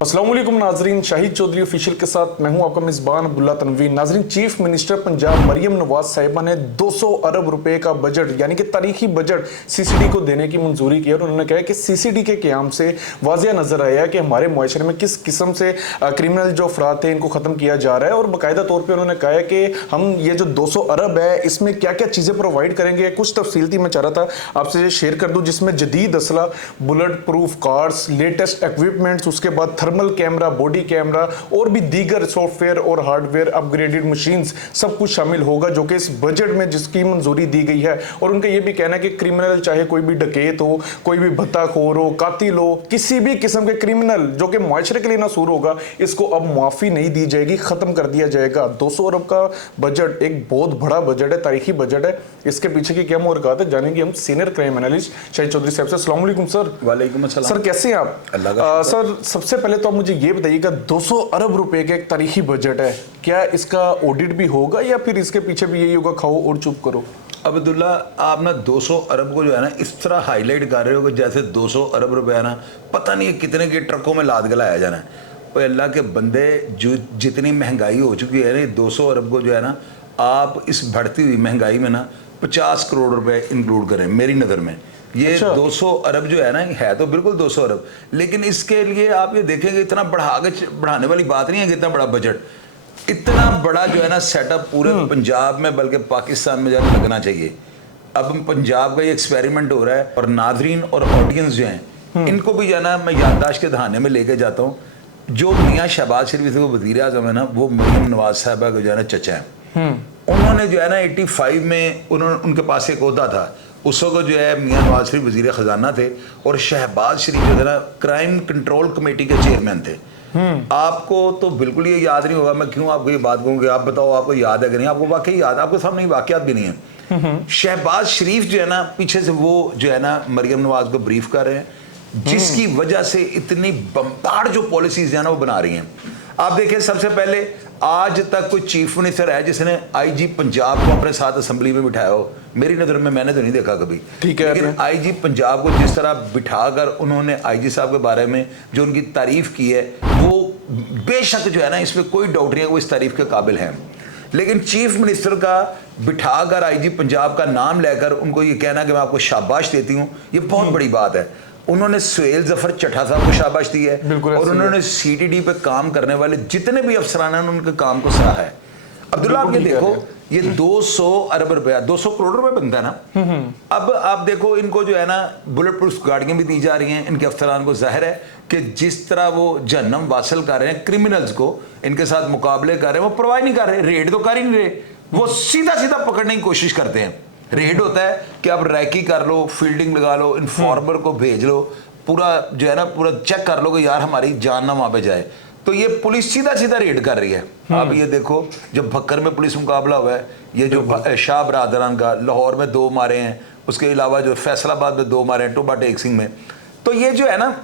अस्सलाम वालेकुम नाजरीन, शाहिद चौधरी ऑफिशियल के साथ मैं हूं आपका मेज़बान अब्दुल्ला तनवीर। नाजरीन, चीफ मिनिस्टर पंजाब मरियम नवाज साहिबा ने 200 अरब रुपए का बजट यानी कि तारीखी बजट सीसीडी को देने की मंजूरी की और उन्होंने कहा कि सीसीडी के क़याम से वाज़िया नजर आया कि हमारे मुआशरे में किस किस्म से क्रिमिनल जो अफराद थे इनको ख़त्म किया जा रहा है। और बाकायदा तौर पर उन्होंने कहा है कि हम ये जो 200 अरब है इसमें क्या क्या चीज़ें प्रोवाइड करेंगे। कुछ तफसीलती मैं चाह रहा था आपसे शेयर कर दूँ, जिसमें जदीद असला, bullet proof cars, latest equipments, उसके बाद थर्मल कैमरा, बॉडी कैमरा और भी दीगर सॉफ्टवेयर और हार्डवेयर अपग्रेडेड मशीन्स सब कुछ शामिल होगा जो कि इस बजट में जिसकी मंजूरी दी गई है। और उनका यह भी कहना है कि क्रिमिनल, चाहे कोई भी डकैत हो, कोई भी भत्ताखोर हो, कातिल हो, किसी भी किस्म के क्रिमिनल जो कि मुआशरे के लिए नासूर होगा, इसको अब माफी नहीं दी जाएगी, खत्म कर दिया जाएगा। 200 अरब का बजट एक बहुत बड़ा बजट है, तारीखी बजट है। इसके पीछे की क्या मुहरक़ात है जानेंगे हम senior crime analyst Shahid Chaudhary साहब से। अस्सलाम वालेकुम सर। वालेकुम अस्सलाम सर, कैसे हैं आप? सर, सबसे पहले तो आप मुझे ये बताइएगा, 200 अरब रुपए का एक तारीखी बजट है, क्या इसका ऑडिट भी होगा या फिर इसके पीछे भी यही होगा खाओ और चुप करो? अब्दुल्ला, आप ना 200 अरब को जो है ना इस तरह हाईलाइट कर रहे हो कि जैसे 200 अरब रुपए है ना पता नहीं कितने के ट्रकों में लाद के लाया जाना है। और अल्लाह के बंदे, जो जितनी महंगाई हो चुकी है ना, 200 अरब को जो है ना आप इस बढ़ती हुई महंगाई में ना 50 करोड़ रुपए इंक्लूड करें मेरी नज़र में। ये 200 अरब जो है ना है तो बिल्कुल 200 अरब, लेकिन इसके लिए आप ये देखेंगे इतना बढ़ाने वाली बात नहीं है कि इतना बड़ा बजट, इतना बड़ा जो है ना सेटअप पूरे पंजाब में बल्कि पाकिस्तान में जाकर लगना चाहिए। अब पंजाब का ये एक्सपेरिमेंट हो रहा है और नाजरीन और ऑडियंस जो हैं इनको भी जो है ना मैं याददाश्त के दहाने में लेके जाता हूँ। जो मियाँ शहबाज शरीफ थे वो वज़ीर आज़म है ना, वो मरियम नवाज साहिबा को जो है ना चचा है। उन्होंने जो है ना 85 में उनके पास एक ओहदा था, उस वक्त जो है मियाँ नवाज शरीफ वज़ीर ख़जाना थे और शहबाज शरीफ जो है ना क्राइम कंट्रोल कमेटी के चेयरमैन थे। आपको तो बिल्कुल ये याद नहीं होगा, मैं क्यों आपको ये बात कहूँगी, आप बताओ आपको याद है कि नहीं? आपको वाकई याद, आपके सामने वाकयात भी नहीं है। शहबाज शरीफ जो है ना पीछे से वो जो है ना मरियम नवाज को ब्रीफ कर रहे हैं, जिसकी वजह से इतनी बम्बार जो पॉलिसीज है ना वो बना रही हैं। आप देखें, सबसे पहले आज तक कोई चीफ मिनिस्टर है जिसने आईजी पंजाब को अपने साथ असेंबली में बिठाया हो? मेरी नज़र में मैंने तो नहीं देखा कभी। ठीक है, लेकिन आईजी पंजाब को जिस तरह बिठाकर उन्होंने आईजी साहब के बारे में जो उनकी तारीफ की है, वो बेशक जो है ना इसमें कोई डाउट नहीं है वो इस तारीफ के काबिल हैं। लेकिन चीफ मिनिस्टर का बिठाकर आईजी पंजाब का नाम लेकर उनको ये कहना कि मैं आपको शाबाश देती हूँ, ये बहुत बड़ी बात है। उन्होंने सुहेल जफर चट्टा साहब को शाबाश दी है और उन्होंने सीटीडी पे काम करने वाले जितने भी अफसरान हैं उनके काम को सराहा है। अब्दुल्ला, आप ये देखो, ये 200 अरब रुपया 200 करोड़ रुपए बनता है ना। अब आप देखो, इनको जो है ना बुलेट प्रूफ गाड़ियां भी दी जा रही हैं इनके अफसरान को। जाहिर है कि जिस तरह वो जहन्नम वासल कर रहे हैं क्रिमिनल्स को, इनके साथ मुकाबले कर रहे हैं, वो परवाह नहीं कर रहे, रेड तो कर ही नहीं रहे, वो सीधा सीधा पकड़ने की कोशिश करते हैं। रेड होता है कि आप रैकी कर लो, फील्डिंग लगा लो, इन्फॉर्मर को भेज लो, पूरा जो है ना पूरा चेक कर लो कि यार हमारी जान ना वहां पे जाए, तो ये पुलिस सीधा सीधा रेड कर रही है। अब ये देखो, जब भक्कर में पुलिस मुकाबला हुआ है, ये जो शाह बरादरान का लाहौर में 2 मारे हैं, उसके अलावा जो फैसलाबाद में 2 मारे हैं, टोबा टेक सिंह में, तो ये जो है ना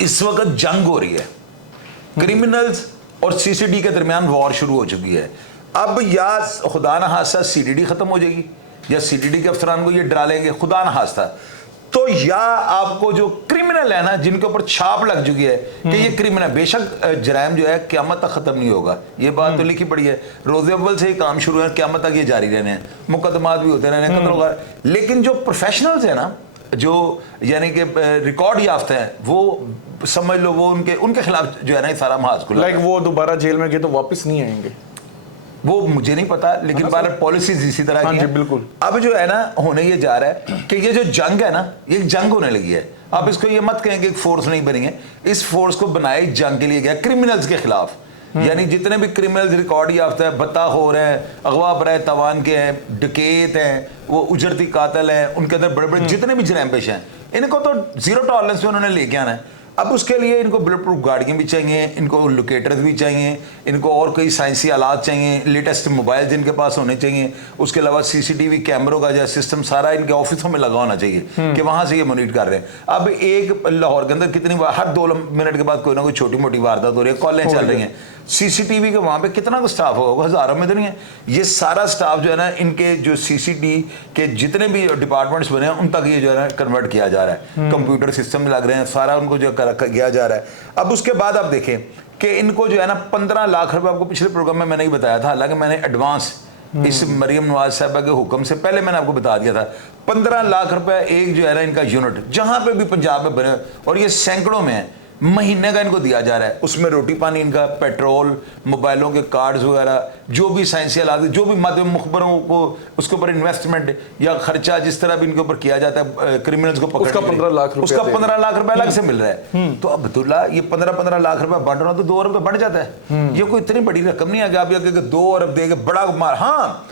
इस वक्त जंग हो रही है, क्रिमिनल्स और सीसीडी के दरमियान वॉर शुरू हो चुकी है। अब या खुदा न हादसा सीडीडी खत्म हो जाएगी या सीडीडी के अफसरान को ये डरा लेंगे, खुदा न हादसा, तो या आपको जो क्रिमिनल है ना जिनके ऊपर छाप लग चुकी है कि ये क्रिमिनल, बेशक जराइम जो है क़यामत तक खत्म नहीं होगा, ये बात तो लिखी पड़ी है, रोज़े अव्वल से ही काम शुरू है, क़यामत तक ये जारी रहने हैं, मुकदमात भी होते रहने, कत्ल होगा। लेकिन जो प्रोफेशनल्स है ना, जो यानी कि रिकॉर्ड याफ्ता है, वो समझ लो वो उनके खिलाफ जो है ना सारा महाज खुला, लाइक वो दोबारा जेल में गए तो वापस नहीं आएंगे, वो मुझे नहीं पता, लेकिन बार पॉलिसीज इसी तरह की हैं। बिल्कुल। अब जो है ना होने ये जा रहा है कि ये जो जंग है ना, ये जंग होने लगी है। अब इसको ये मत कहें कि एक फोर्स नहीं बनी है, इस फोर्स को बनाया जंग के लिए गया, क्रिमिनल्स के खिलाफ। यानी जितने भी क्रिमिनल्स रिकॉर्ड याफ्ता है, बत्ताखोर हैं, अगवा बराए तवान के हैं, डकैत हैं, वो उजरती कातिल हैं, उनके अंदर बड़े बड़े जितने भी जराइम पेश हैं, इनको तो जीरो टॉलरेंस में उन्होंने लेके आना है। अब उसके लिए इनको बुलेट प्रूफ गाड़ियाँ भी चाहिए, इनको लोकेटर्स भी चाहिए, इनको और कई साइंसी आलात चाहिए, लेटेस्ट मोबाइल जिनके पास होने चाहिए, उसके अलावा सीसीटीवी कैमरों का जो सिस्टम सारा इनके ऑफिसों में लगा होना चाहिए कि वहाँ से ये मॉनिटर कर रहे हैं। अब एक लाहौर के अंदर कितनी हर 2 मिनट के बाद कोई ना कोई छोटी मोटी वारदात हो रही है, कॉलें चल रही हैं, सीसीटीवी के वहाँ पे कितना स्टाफ होगा, हज़ारों में तो नहीं है। ये सारा स्टाफ जो है ना, इनके जो सीसीटीवी के जितने भी डिपार्टमेंट्स बने हैं उन तक ये जो है ना कन्वर्ट किया जा रहा है, कंप्यूटर सिस्टम लग रहे हैं, सारा उनको जो किया जा रहा है। अब उसके बाद आप देखें कि इनको जो है ना 15 लाख रुपए, आपको पिछले प्रोग्राम में मैंने ही बताया था, हालांकि मैंने एडवांस इस मरियम नवाज साहबा के हुक्म से पहले मैंने आपको बता दिया था, 15 लाख रुपए एक जो है ना इनका यूनिट जहां पे भी पंजाब में बने, और ये सैकड़ों में है, महीने का इनको दिया जा रहा है। उसमें रोटी पानी इनका, पेट्रोल, मोबाइलों के कार्ड्स वगैरह, जो भी साइंसी आलात, जो भी माध्यम मुखबरों को उसके ऊपर इन्वेस्टमेंट या खर्चा जिस तरह भी इनके ऊपर किया जाता है क्रिमिनल्स को पकड़ने उसका 15 लाख रुपए, उसका 15 लाख रुपए अलग से मिल रहा है। तो अब्दुल्ला ये 15 लाख रुपए बांट रहा हो तो 2 अरब बढ़ जाता है। ये कोई इतनी बड़ी रकम नहीं है कि आप ये 2 अरब देके बड़ा मार, हाँ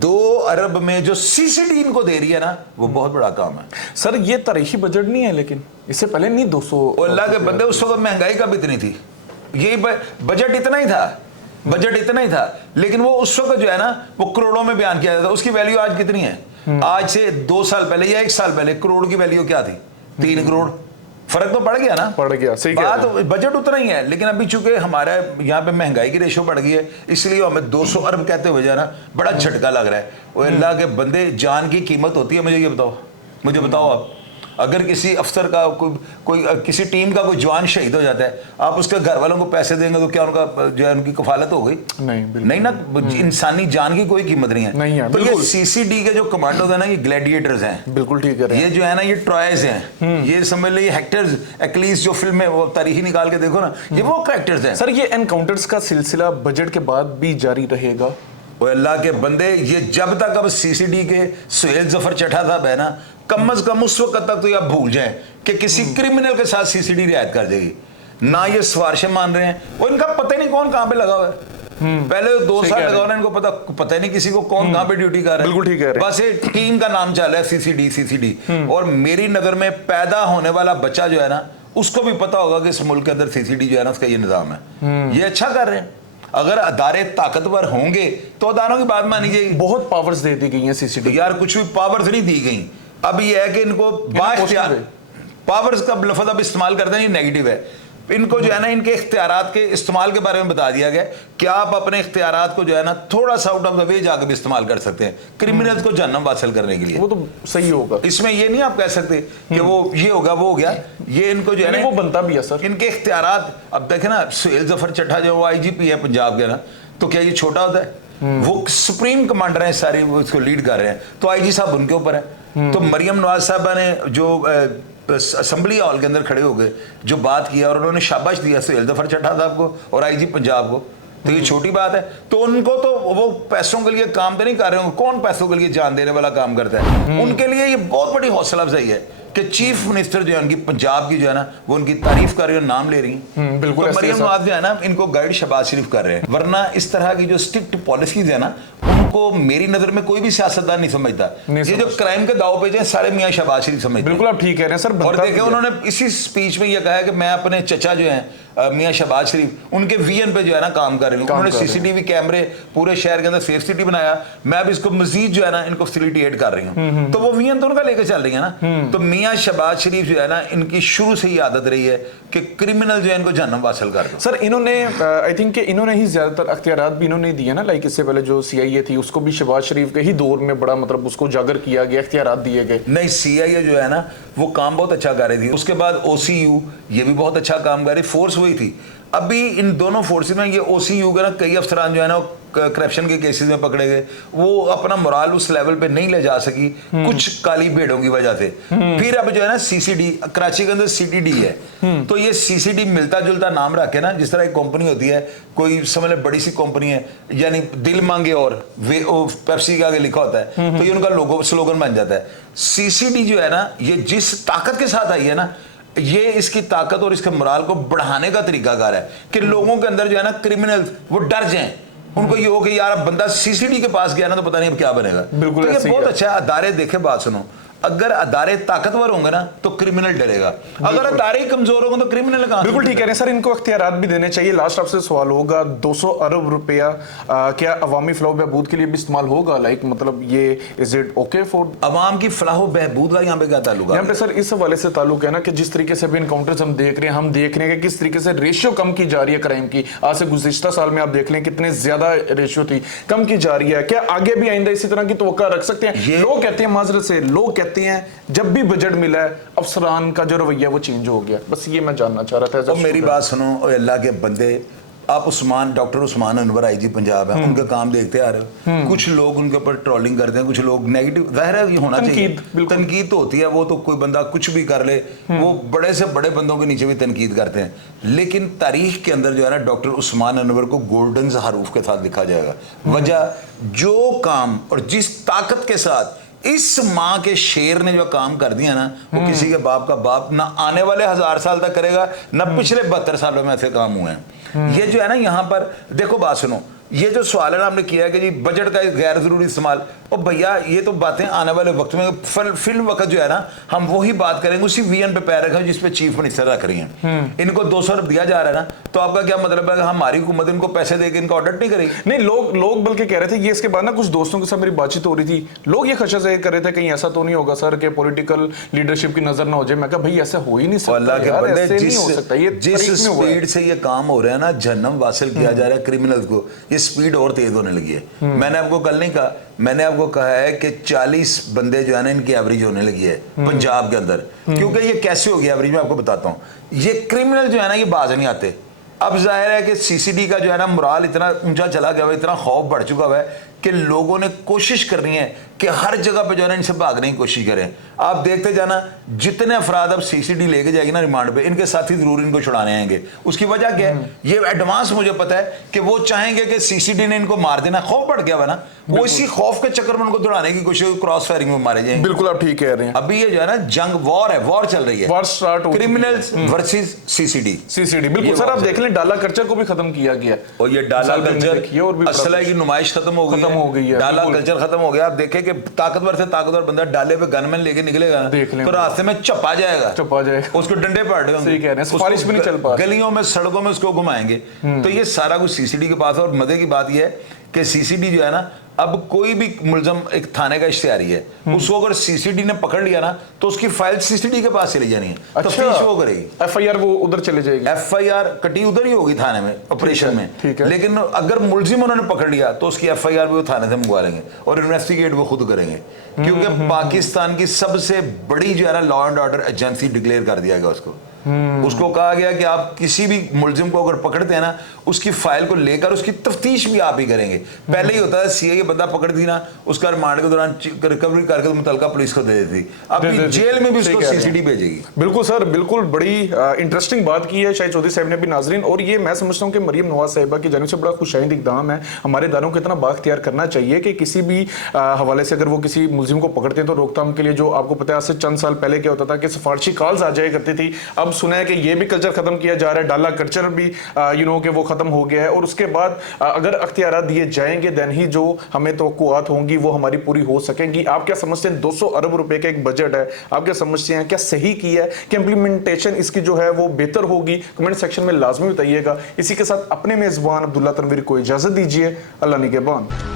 2 अरब में जो सीसीडी इनको दे रही है ना, वो बहुत बड़ा काम है। सर ये तारीखी बजट नहीं है, लेकिन इससे पहले नहीं 200 अल्लाह के बंदे, उस वक्त महंगाई कब इतनी थी, ये बजट इतना ही था, बजट इतना ही था, लेकिन वो उस वक्त जो है ना वो करोड़ों में बयान किया जाता था। उसकी वैल्यू आज कितनी है? आज से 2 साल पहले या 1 साल पहले करोड़ की वैल्यू क्या थी? 3 करोड़। फर्क तो पड़ गया ना, पड़ गया, सही कह रहे हैं। बजट उतना ही है, लेकिन अभी चूंकि हमारे यहाँ पे महंगाई की रेशो बढ़ गई है, इसलिए हमें 200 अरब कहते हुए जाना बड़ा झटका लग रहा है। वो अल्लाह के बंदे, जान की कीमत होती है। मुझे ये बताओ, मुझे बताओ आप, अगर किसी अफसर का कोई किसी टीम का कोई जवान शहीद हो जाता है, आप उसके घर वालों को पैसे देंगे तो क्या उनका जो है उनकी कफालत हो गई? नहीं ना, इंसानी जान की कोई कीमत नहीं है। नहीं है, तो ये सीसीडी के जो कमांडोज है ना, ये ग्लैडिएटर्स हैं। बिल्कुल ठीक है। ये जो है ना, ये ट्रॉयज हैं, ये समझ लीजिए हेक्टर्स, एक्लीस जो फिल्म है वो तारीखी निकाल के देखो ना, ये वो कैरेक्टर्स हैं। सर ये एनकाउंटर्स का सिलसिला बजट के बाद भी जारी रहेगा? वो अल्लाह के बंदे, ये जब तक अब सीसीडी के सुहेल जफर चट्टा साहब है ना, कम से कम उस वक्त तक तो ये आप भूल जाएं कि किसी क्रिमिनल के साथ सीसीडी रियायत कर देगी ना। ये सिफारिशें मान रहे हैं, वो इनका पता ही नहीं कौन कहां पे लगा हुआ है। पहले 2 साल लगा हुआ, इनको पता ही नहीं किसी को कौन कहां पे ड्यूटी कर रहा है। बिल्कुल ठीक है। बस ये टीम का नाम चल रहा है सीसीडी। और मेरी नजर में पैदा होने वाला बच्चा जो है ना, उसको भी पता होगा कि इस मुल्क के अंदर सीसीडी जो है ना, उसका ये निजाम है। ये अच्छा कर रहे हैं। अगर अदारे ताकतवर होंगे तो अदारों की बात मानी जाएगी। बहुत पावर्स दे दी गई हैं सीसीडी। यार कुछ भी पावर्स नहीं दी गई। अब ये है कि इनको बाख्तियार पावर्स का लफ्ज़ अब इस्तेमाल करते हैं, ये नेगेटिव है। इनको जो है ना, इनके इख्तियारात के इस्तेमाल के बारे में बता दिया गया कि आप अपने इख्तियारात को जो है ना थोड़ा सा आउट ऑफ द वे जाकर भी इस्तेमाल कर सकते हैं क्रिमिनल्स को जहन्नम हासिल करने के लिए। वो तो सही होगा। इसमें ये नहीं आप कह सकते कि वो ये होगा वो हो गया। ये इनको जो है ना, वो बनता भी है सर, इनके इख्तियारात। अब देखे ना, सुहेल जफर चट्टा जो वो IGP है पंजाब के ना, तो क्या ये छोटा होता है? वो सुप्रीम कमांडर है, सारे वो इसको लीड कर रहे हैं, तो IG साहब उनके ऊपर है। तो मरियम नवाज साहबा ने जो असेंबली हॉल के अंदर खड़े हो गए जो बात किया, और उन्होंने शाबाश दिया सुहेल जफर चट्टा साहब को और IG पंजाब को, तो ये छोटी बात है? तो उनको तो वो पैसों के लिए काम तो नहीं कर रहे होंगे। कौन पैसों के लिए जान देने वाला काम करता है? उनके लिए ये बहुत बड़ी हौसला अफजाई है कि चीफ मिनिस्टर जो है उनकी पंजाब की जो है ना, वो उनकी तारीफ कर रही है, नाम ले रही है। बिल्कुल। तो मरियम नवाज जो है ना, इनको गाइड शहबाज शरीफ कर रहे हैं। वरना इस तरह की जो स्ट्रिक्ट पॉलिसीज है ना, उनको मेरी नजर में कोई भी सियासतदान नहीं समझता। ये जो क्राइम के दाव पेच हैं, सारे मियां शहबाज शरीफ समझते हैं। बिल्कुल आप ठीक कह रहे हैं सर। और देखे उन्होंने इसी स्पीच में ये कहा है कि मैं अपने चचा जो हैं मियां शहबाज शरीफ, उनके VN पे जो है ना काम कर रही हूँ। उन्होंने CCTV कैमरे पूरे शहर के अंदर सेफ सिटी बनाया, मैं अब इसको मजीद जो है ना इनको फैसिलिटेट कर रही हूँ। तो वो VN तो उनका लेके चल रही है ना। तो मियां शहबाज शरीफ जो है ना, इनकी शुरू से ही आदत रही है कि क्रिमिनल जो है इनको जहन्नम हासिल कर दो। सर इन्होंने आई थिंक इन्होंने ही ज्यादातर अख्तियारात भी इन्होंने दिए ना। लाइक इससे पहले जो CIA थी उसको भी शहबाज शरीफ के ही दौर में बड़ा मतलब उसको उजागर किया गया, अख्तियारात दिए गए। नहीं, CIA जो है ना वो काम बहुत अच्छा कर रही थी। उसके बाद OCU ये भी बहुत अच्छा काम कर रही, फोर्स वही थी। अभी इन दोनों फोर्सेस में ये OCU के ना कई अफसरान जो है ना करप्शन के केसेस में पकड़े गए, वो अपना मोराल उस लेवल पे नहीं ले जा सकी कुछ काली भेड़ों की वजह से। फिर अब जो है ना CCD, कराची के अंदर CTD है, तो ये CCD मिलता जुलता नाम रखे ना, जिस तरह एक कंपनी होती है, कोई समझ ले बड़ी सी कंपनी है, यानी दिल मांगे और वे पेप्सी का आगे लिखा होता है, तो ये उनका लोगो स्लोगन बन जाता है। CCD जो है ना, ये जिस ताकत के साथ आई है ना, ये इसकी ताकत और इसके मोराल को बढ़ाने का तरीकाकार है कि लोगों के अंदर जो है ना क्रिमिनल वो डर जाएं। उनको ये हो कि यार अब बंदा CCD के पास गया ना तो पता नहीं अब क्या बनेगा। बिल्कुल। तो ये बहुत अच्छा है। अदारे देखे, बात सुनो, अगर अदारे ताकतवर होंगे ना तो क्रिमिनल डरेगा, अगर अदारे ही कमजोर होंगे तो क्रिमिनल कहां से बिल्कुल ठीक कह रहे हैं सर, इनको अख्तियारात भी देने चाहिए। लास्ट आपसे सवाल होगा, 200 अरब रुपया क्या अवामी फलाह बहबूद के लिए भी इस्तेमाल होगा? लाइक मतलब ये इज इट ओके फॉर अवाम की फलाह बहबूद का यहाँ पे क्या ताल्लुक है? यहाँ पे सर इस हवाले से ताल्लुक है ना कि जिस तरीके से अभी इनकाउंटर्स हम देख रहे हैं कि किस तरीके से रेशियो कम की जा रही है क्राइम की। आज से गुज़िश्ता साल में आप देख लें कितने ज्यादा रेशियो थी, कम की जा रही है। क्या आगे भी आइंदा इसी तरह की तवक्का रख सकते हैं? लोग कहते हैं, माजरत से लोग कहते हैं जब भी बजट मिला है अफसरान का जो रवैया वो चेंज हो गया। बस ये मैं जानना चाह रहा था। तो मेरी बात सुनो, ओए अल्लाह के बंदे, आप डॉक्टर उस्मान अनवर आईजी पंजाब है, उनका काम देखते आ रहे हो। कुछ लोग उनके ऊपर ट्रोलिंग करते हैं, कुछ लोग नेगेटिव, जाहिर है ये होना चाहिए, तनकीद तो होती है, वो तो कोई बंदा कुछ भी कर ले, वो बड़े से बड़े बंदों के नीचे भी तनकीद करते हैं। लेकिन तारीख के अंदर जो है ना, डॉक्टर उस्मान अनवर को गोल्डन हरूफ के साथ लिखा जाएगा। वजह, जो काम और जिस ताकत के साथ इस माँ के शेर ने जो काम कर दिया ना, वो किसी के बाप का बाप ना आने वाले 1000 साल तक करेगा, ना पिछले 72 सालों में ऐसे काम हुए हैं। ये जो है ना, यहाँ पर देखो, बात सुनो, ये जो सवाल है ना आपने किया है कि जी बजट का गैर जरूरी इस्तेमाल, और भैया ये तो बातें आने वाले वक्त में फिल्म वक्त जो है ना, हम वही बात करेंगे, उसी वीएन पे पैर रखें जिसपे चीफ मिनिस्टर रख रही हैं। इनको 200 अरब दिया जा रहा है ना, तो आपका क्या मतलब है कि हमारी हुकूमत इनको पैसे देके इनका ऑडिट नहीं करेगी? नहीं, लोग बल्कि कह रहे थे, ये इसके बाद ना कुछ दोस्तों के साथ मेरी बातचीत हो रही थी, लोग ये खदशा जाहिर कर रहे थे कहीं ऐसा तो नहीं होगा सर कि पॉलिटिकल लीडरशिप की नजर ना हो जाए। मैं कहा भाई ऐसा हो ही नहीं सकता, अल्लाह के बंदे, जिस जिस स्पीड से ये काम हो रहा है ना, जहन्नम वासिल किया जा रहा है क्रिमिनल को, ये स्पीड और तेज होने लगी है। मैंने आपको कल नहीं कहा, मैंने आपको कहा है कि 40 बंदे जो है ना, इनकी एवरेज होने लगी है पंजाब के अंदर। क्योंकि ये कैसे हो गया एवरेज, मैं आपको बताता हूं। ये क्रिमिनल जो है ना, ये बाज नहीं आते। अब जाहिर है कि सीसीडी का जो है ना मुराल इतना ऊंचा चला गया है, इतना खौफ बढ़ चुका हुआ है कि लोगों ने कोशिश करनी है कि हर जगह पे जो है ना इनसे भागने की कोशिश करें। आप देखते जाना, जितने अफराद अब सीसीडी लेके जाएगी ना रिमांड पे, इनके साथी जरूर इनको छुड़ाने आएंगे। उसकी वजह क्या है? ये एडवांस मुझे पता है कि वो चाहेंगे कि सीसीडी ने इनको मार देना, खौफ बढ़ गया हुआ ना, वो इसी खौफ के चक्कर में उनको दौड़ाने की कोशिश, क्रॉस फायरिंग में मारे जाएंगे। बिल्कुल आप ठीक कह रहे हैं। अभी ये जो है ना जंग, वॉर है, वॉर चल रही है, वॉर स्टार्ट हो, क्रिमिनल्स वर्सेस सीसीडी। बिल्कुल सर, आप देख लें डाला कल्चर को भी खत्म किया गया, और ये डाला कल्चर असला की नुमाइश खत्म हो गई है। डाला कल्चर खत्म हो गया। आप देखें कि ताकतवर से ताकतवर बंदा डाले पे गनमैन लेके निकलेगा तो रास्ते में चपा जाएगा, उसको डंडे पड़ रहे सिफारिश भी नहीं चल पा, गलियों में सड़कों में उसको घुमाएंगे। तो ये सारा कुछ सीसीडी के पास है। और मजे की बात ये है कि सीसीडी जो है ना, अब कोई भी मुलजम एक थाने का इश्तिहारी है, उसको अगर सीसीडी ने पकड़ लिया ना, तो उसकी फाइल सीसीडी के पास चली जानी है। अच्छा, तफ्तीश वो करेगी, एफआईआर वो उधर चले जाएगी, एफआईआर कटी उधर ही होगी थाने में, ऑपरेशन में। लेकिन अगर मुलजिम उन्होंने पकड़ लिया तो उसकी एफआईआर भी वो थाने से मंगवा लेंगे और इन्वेस्टिगेट वो खुद करेंगे। क्योंकि पाकिस्तान की सबसे बड़ी जो है ना law and order agency declare कर दिया गया उसको। उसको कहा गया कि आप किसी भी मुलजिम को अगर पकड़ते हैं ना, उसकी फाइल को लेकर उसकी तफ्तीश भी आप ही करेंगे। पहले ही होता है सीआईए बंदा पकड़ दी ना, उसका रिमांड के दौरान रिकवरी करके तो मुतलका पुलिस को दे देती, अब जेल में भी उसको सीसीडी भेजेगी। बिल्कुल सर, बिल्कुल बड़ी इंटरेस्टिंग बात की है शाहिद चौधरी साहब ने भी नाजरीन। और ये मैं समझता हूँ कि मरियम नवाज साहिबा की जानिब से बड़ा खुशाइंद इक़दाम है। हमारे इदारों को इतना बाख्तियार करना चाहिए कि किसी भी हवाले से अगर वो किसी मुलजिम को पकड़ते हैं तो रोकथाम के लिए, जो आपको पता है आज से चंद साल पहले क्या होता था कि सिफारशी कॉल्स आ जाया करती थी, अब सुना है कि ये भी कल्चर खत्म किया जा रहा है, डाला कल्चर भी कि वो खत्म हो गया है। और उसके बाद अगर अख्तियारात दिए जाएंगे देन ही जो हमें तवक्कुआत होंगी वो हमारी पूरी हो सकेंगी। आप क्या समझते हैं 200 अरब रुपए का एक बजट है, आप क्या समझते हैं क्या सही किया है कि इंप्लीमेंटेशन इसकी जो है वो बेहतर होगी? कमेंट सेक्शन में लाजमी बताइएगा। इसी के साथ अपने मेजबान अब्दुल्ला तनवीर को इजाजत दीजिए। अल्लाह निगहबान।